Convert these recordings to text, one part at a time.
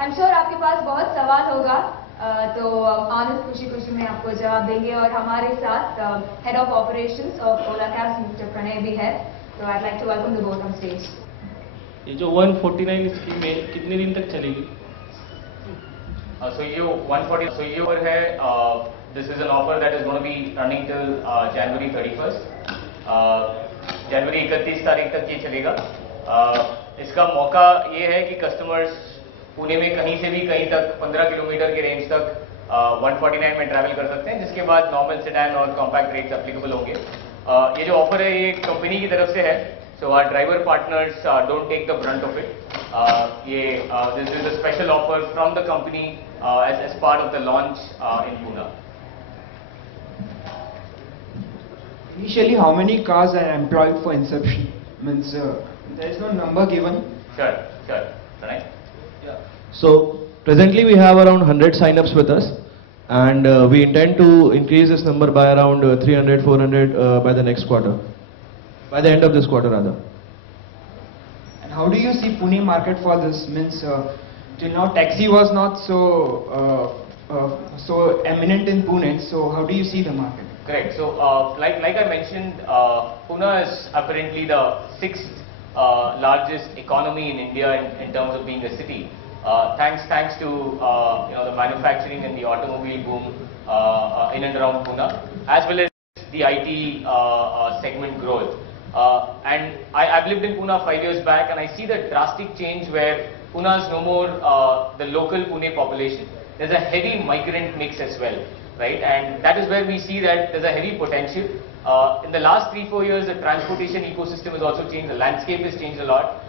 I am sure आपके पास बहुत सवाल होगा, तो ऑनेस्ट खुशी खुशी में आपको जवाब देंगे। और हमारे साथ head of operations of Ola cabs mister Pranay भी है, तो I like to welcome the both on stage. ये जो 149 स्कीम है कितने दिन तक चलेगी? So ये 140 so ये offer है, this is an offer that is going to be running till January 31st, जनवरी 31 तारीख तक ये चलेगा। इसका मौका ये है कि कस्टमर्स पुणे में कहीं से भी कहीं तक 15 किलोमीटर के रेंज तक 149 में ट्रैवल कर सकते हैं, जिसके बाद नॉर्मल सेडान और कॉम्पैक्ट रेट्स एप्लीकेबल होंगे। ये जो ऑफर है ये कंपनी की तरफ से है, so our driver partners don't take the brunt of it. This is a special offer from the company as part of the launch in Pune. Initially, how many cars are employed for inception? Means there is no number given. Sure. Right? Yeah. So presently we have around 100 sign-ups with us, and we intend to increase this number by around 300, 400 by the next quarter. By the end of this quarter, rather. And how do you see Pune market for this? Means till now taxi was not so eminent in Pune. So how do you see the market? Correct. So like I mentioned, Pune is apparently the 6th largest economy in India in terms of being a city. Thanks to the manufacturing and the automobile boom in and around Pune, as well as the IT segment growth. And I've lived in Pune 5 years back, and I see the drastic change where Pune is no more the local Pune population. There's a heavy migrant mix as well, right? And that is where we see that there's a heavy potential. In the last 3-4 years, the transportation ecosystem has also changed. The landscape has changed a lot,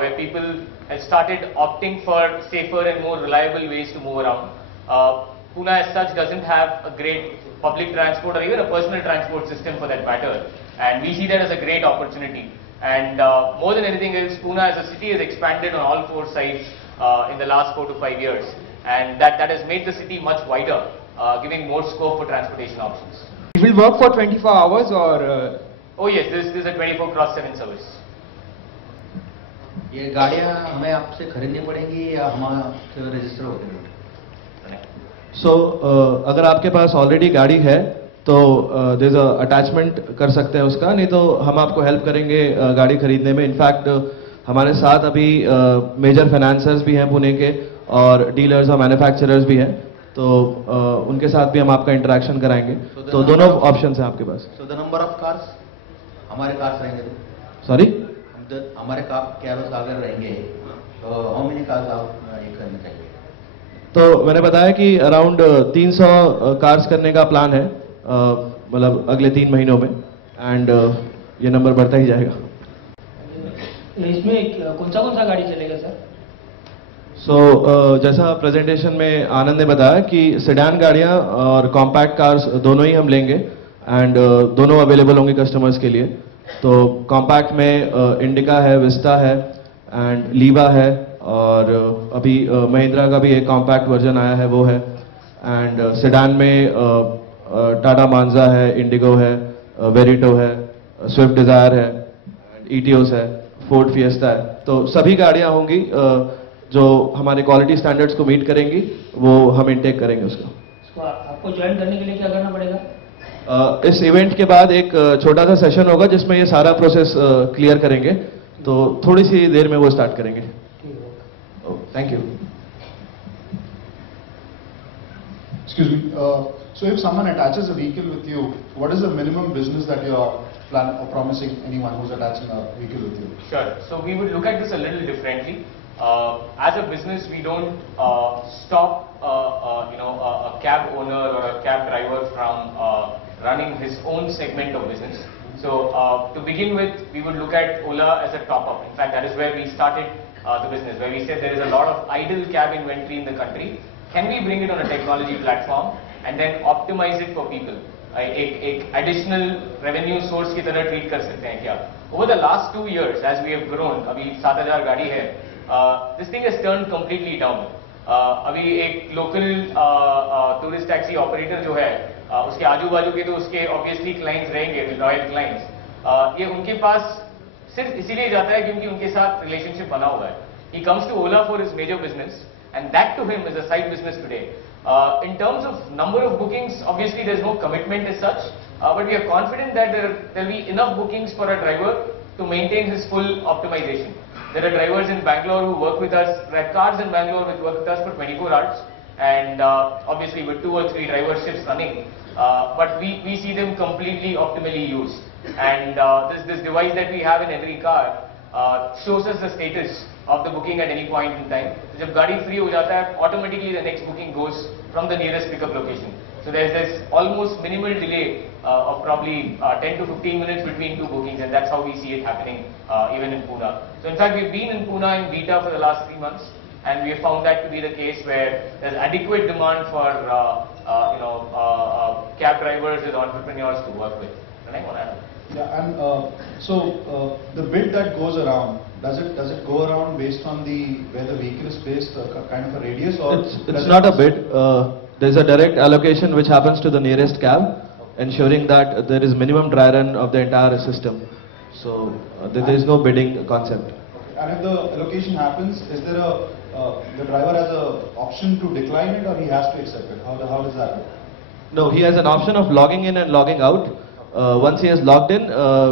where people have started opting for safer and more reliable ways to move around. Pune as such doesn't have a great public transport or even a personal transport system for that matter. And we see that as a great opportunity. And more than anything else, Pune as a city has expanded on all 4 sides in the last 4 to 5 years. And that has made the city much wider, giving more scope for transportation options. It will work for 24 hours or? Oh yes, this is a 24/7 service. ये गाड़ियाँ हमें आपसे खरीदनी पड़ेंगी या हमारे register होगी? So अगर आपके पास ऑलरेडी गाड़ी है तो there's a अटैचमेंट कर सकते हैं उसका, नहीं तो हम आपको हेल्प करेंगे गाड़ी खरीदने में। इनफैक्ट हमारे साथ अभी मेजर फाइनेंसर्स भी हैं पुणे के, और डीलर्स और मैन्युफैक्चरर्स भी हैं, तो उनके साथ भी हम आपका इंटरेक्शन कराएंगे। तो दोनों ऑप्शंस हैं आपके पास। So the number of cars, हमारे कार्स रहेंगे तो? सॉरी, हमारे कैब्स अगर रहेंगे तो हाउ मेनी कार्स आप ये करना चाहिए? तो मैंने बताया कि अराउंड 300 कार्स करने का प्लान है, मतलब अगले 3 महीनों में, एंड ये नंबर बढ़ता ही जाएगा। इसमें कौन सा गाड़ी चलेगा सर? जैसा प्रेजेंटेशन में आनंद ने बताया कि सेडान गाड़ियां और कॉम्पैक्ट कार्स दोनों ही हम लेंगे, एंड दोनों अवेलेबल होंगे कस्टमर्स के लिए। तो कॉम्पैक्ट में इंडिका है, विस्टा है एंड लीवा है, और अभी महिंद्रा का भी एक कॉम्पैक्ट वर्जन आया है, वो है। एंड सेडान में टाटा मांजा है, इंडिगो है, वेरिटो है, स्विफ्ट डिजायर है, ईटियोस है, फोर्ड फिएस्टा है। तो सभी गाड़ियां होंगी जो हमारे क्वालिटी स्टैंडर्ड्स को मीट करेंगी, वो हम इनटेक करेंगे उसको। आपको ज्वाइन करने के लिए क्या करना पड़ेगा? इस इवेंट के बाद एक छोटा सा सेशन होगा जिसमें ये सारा प्रोसेस क्लियर करेंगे, तो थोड़ी सी देर में वो स्टार्ट करेंगे। Thank you. Excuse me. So if someone attaches a vehicle with you, what is the minimum business that you are promising anyone who's attaching a vehicle with you? Sure. So we would look at this a little differently. As a business, we don't stop a cab owner or a cab driver from running his own segment of business. So to begin with, we would look at Ola as a top-up. In fact, that is where we started the business, where we said there is a lot of idle cab inventory in the country. Can we bring it on a technology platform and then optimize it for people? एक additional revenue source की तरह treat कर सकते हैं क्या? Over the last 2 years, as we have grown, अभी 7,000 गाड़ी है, this thing has turned completely down. अभी एक local tourist taxi operator जो है, उसके आजू बाजू के तो उसके obviously clients रहेंगे, loyal clients. ये उनके पास सिर्फ इसीलिए जाता है क्योंकि उनके साथ relationship बना हुआ है. He comes to Ola for his major business, and that to him is a side business today. In terms of number of bookings, obviously there's no commitment as such, but we are confident that there will be enough bookings for a driver to maintain his full optimization. There are drivers in Bangalore who work with us, there are cars in Bangalore which work with us for 24 hours, and obviously with 2 or 3 driver shifts running, but we see them completely optimally used. And this device that we have in every car shows us the status of the booking at any point in time. So जब गाड़ी free हो जाता है, automatically the next booking goes from the nearest pickup location. So there's this almost minimal delay of probably 10 to 15 minutes between 2 bookings, and that's how we see it happening even in Pune. So in fact, we've been in Pune in beta for the last 3 months, and we have found that to be the case where there's adequate demand for cab drivers and entrepreneurs to work with. Yeah, and the bid that goes around, does it go around based on where the vehicle is placed, kind of a radius, or it's not a bid. There's a direct allocation which happens to the nearest cab, ensuring that there is minimum dry run of the entire system. So there is no bidding concept. And if the allocation happens, is there the driver has a option to decline it, or he has to accept it? How does that work? No, he has an option of logging in and logging out. Once he has logged in,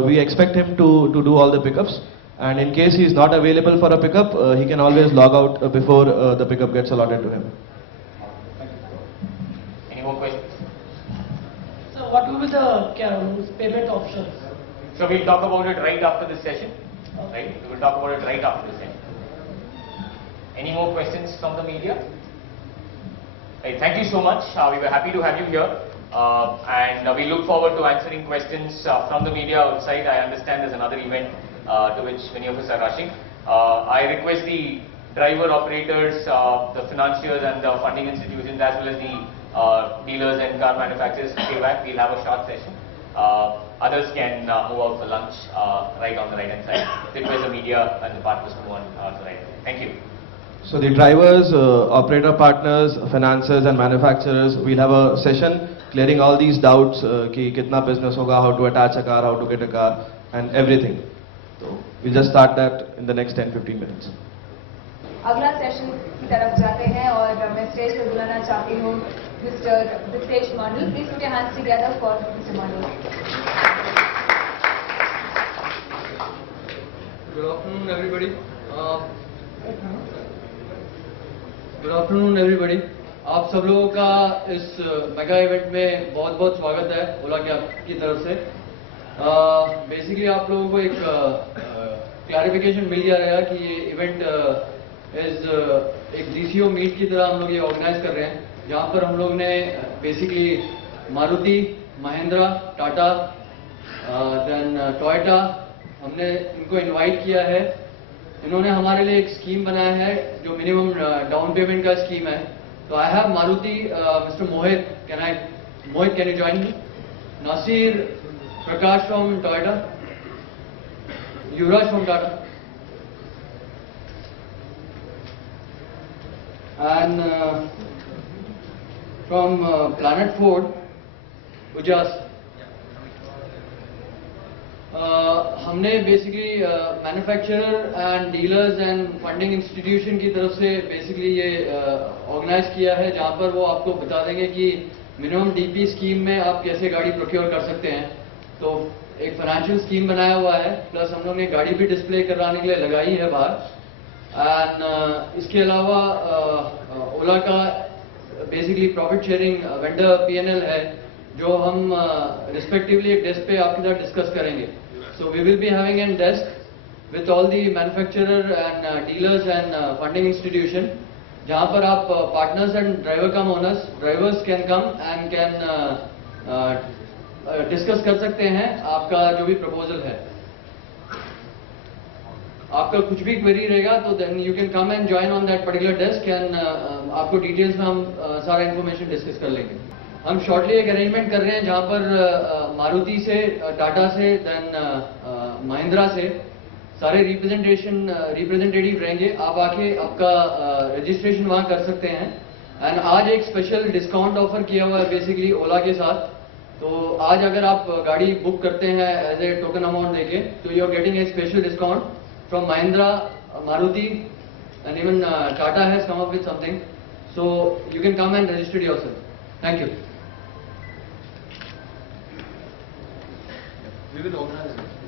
we expect him to do all the pickups. And in case he is not available for a pickup, he can always log out before the pickup gets allotted to him. Any more questions? So what will be the payment options? So we'll talk about it right after this session. Right? We will talk about it right after this session. Any more questions from the media? Right, thank you so much. We were happy to have you here. And we look forward to answering questions from the media outside. I understand there's another event to which many of us are rushing. I request the driver operators, the financiers and the funding institutions, as well as the dealers and car manufacturers to stay back. We'll have a short session. Others can move out for lunch right on the right hand side. Request the media and the partners to move on to the right. Thank you. So the drivers, operator partners, financiers and manufacturers, we'll have a session clearing all these doubts, ki kitna business hoga, how to attach a car, how to get a car, and everything. So we'll just start that in the next 10-15 minutes. अगला session की तरफ जाते हैं और मैं stage पर बुलाना चाहती हूँ mister Dipesh Mandal. Please put your hands together for mister Mandal. Good afternoon everybody. आप सब लोगों का इस मेगा इवेंट में बहुत बहुत स्वागत है ओला की तरफ से. बेसिकली आप लोगों को एक क्लैरिफिकेशन मिल गया रहेगा कि ये इवेंट एक DCO मीट की तरह हम लोग ये ऑर्गेनाइज कर रहे हैं, जहाँ पर हम लोग ने basically Maruti, Mahindra, Tata, then Toyota, हमने इनको इनवाइट किया है. इन्होंने हमारे लिए एक स्कीम बनाया है जो मिनिमम डाउन पेमेंट का स्कीम है. तो I have Maruti, mister Mohit, can you join me? Nasir Prakash from Toyota, Yuvraj from Tata, and from Planet Ford, Ujas. हमने basically manufacturer and dealers and funding institution की तरफ से बेसिकली ये ऑर्गेनाइज किया है, जहां पर वो आपको बता देंगे कि मिनिमम DP स्कीम में आप कैसे गाड़ी प्रोक्योर कर सकते हैं. तो एक फाइनेंशियल स्कीम बनाया हुआ है, प्लस हम लोग ने गाड़ी भी डिस्प्ले कराने के लिए लगाई है बाहर. एंड इसके अलावा ओला का basically profit sharing vendor P&L है, जो हम रिस्पेक्टिवली एक डेस्क पे आपके साथ डिस्कस करेंगे. So we will be having an desk with all the manufacturer and dealers and funding institution, जहां पर आप partners and driver come owners, drivers can come and can discuss कर सकते हैं आपका जो भी प्रपोजल है. आपका कुछ भी क्वेरी रहेगा तो then you can come and join on that particular desk and आपको डिटेल्स में हम सारा इन्फॉर्मेशन डिस्कस कर लेंगे. हम शॉर्टली एक अरेंजमेंट कर रहे हैं जहां पर मारुति से, टाटा से, देन महिंद्रा से सारे रिप्रेजेंटेटिव रहेंगे. आप आके आपका रजिस्ट्रेशन वहां कर सकते हैं. एंड आज एक स्पेशल डिस्काउंट ऑफर किया हुआ है बेसिकली ओला के साथ. तो आज अगर आप गाड़ी बुक करते हैं एज ए टोकन अमाउंट देके, तो you are getting a special discount from Mahindra, Maruti, and even Tata has come up with something. So you can come and register yourself. Thank you. We will organize it.